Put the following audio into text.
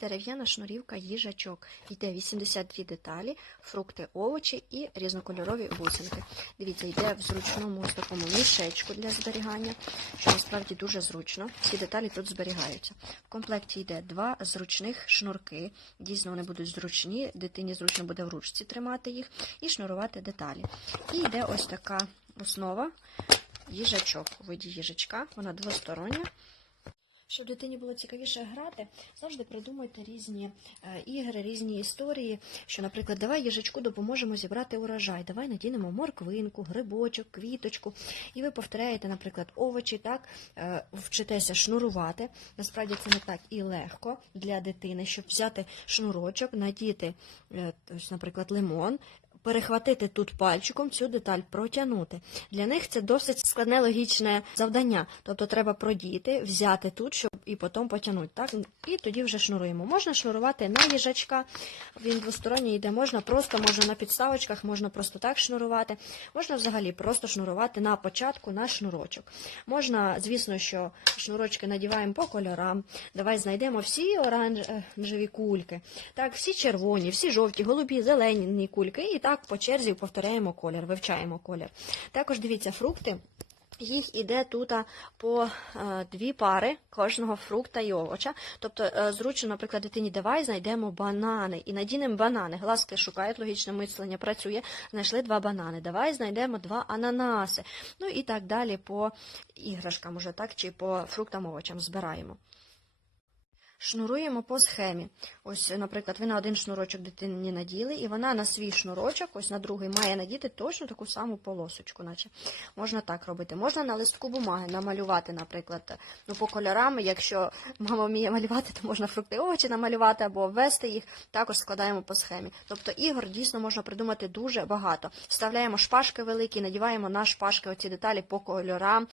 Дерев'яна шнурівка їжачок. Йде 82 деталі, фрукти, овочі і різнокольорові бусинки. Дивіться, йде в зручному ось такому мішечку для зберігання, що насправді дуже зручно. Всі деталі тут зберігаються. В комплекті йде два зручних шнурки. Дійсно, вони будуть зручні, дитині зручно буде в ручці тримати їх і шнурувати деталі. І йде ось така основа їжачок у виді їжачка. Вона двостороння. Щоб дитині було цікавіше грати, завжди придумуйте різні е, ігри, різні історії. Що, наприклад, давай їжачку допоможемо зібрати урожай, давай надінемо морквинку, грибочок, квіточку. І ви повторяєте, наприклад, овочі, так е, вчитеся шнурувати. Насправді це не так і легко для дитини, щоб взяти шнурочок, надіти, е, наприклад, лимон. Перехватити тут пальчиком цю деталь, протягнути. Для них це досить складне логічне завдання. Тобто треба продіти, взяти тут, щоб і потім потягнути. Так? І тоді вже шнуруємо. Можна шнурувати на їжачка, він двосторонній йде, можна просто, можна на підставочках, можна просто так шнурувати. Можна взагалі просто шнурувати на початку на шнурочок. Можна, звісно, що шнурочки надіваємо по кольорам. Давай знайдемо всі оранжеві кульки, так, всі червоні, всі жовті, голубі, зелені кульки. І так по черзі повторяємо колір, вивчаємо колір. Також дивіться, фрукти. Їх іде тут по е, дві пари кожного фрукта і овоча. Тобто, е, зручно, наприклад, дитині давай знайдемо банани і надінемо банани. Глазки шукають, логічне мислення працює. Знайшли два банани. Давай знайдемо два ананаси. Ну і так далі по іграшкам, уже так, чи по фруктам овочам збираємо. Шнуруємо по схемі. Ось, наприклад, ви на один шнурочок дитині наділи, і вона на свій шнурочок, ось на другий, має надіти точно таку саму полосочку, наче. Можна так робити. Можна на листку бумаги намалювати, наприклад, ну, по кольорам. Якщо мама вміє малювати, то можна фрукти овочі намалювати або ввести їх, також складаємо по схемі. Тобто ігор дійсно можна придумати дуже багато. Вставляємо шпажки великі, надіваємо на шпажки оці деталі по кольорам,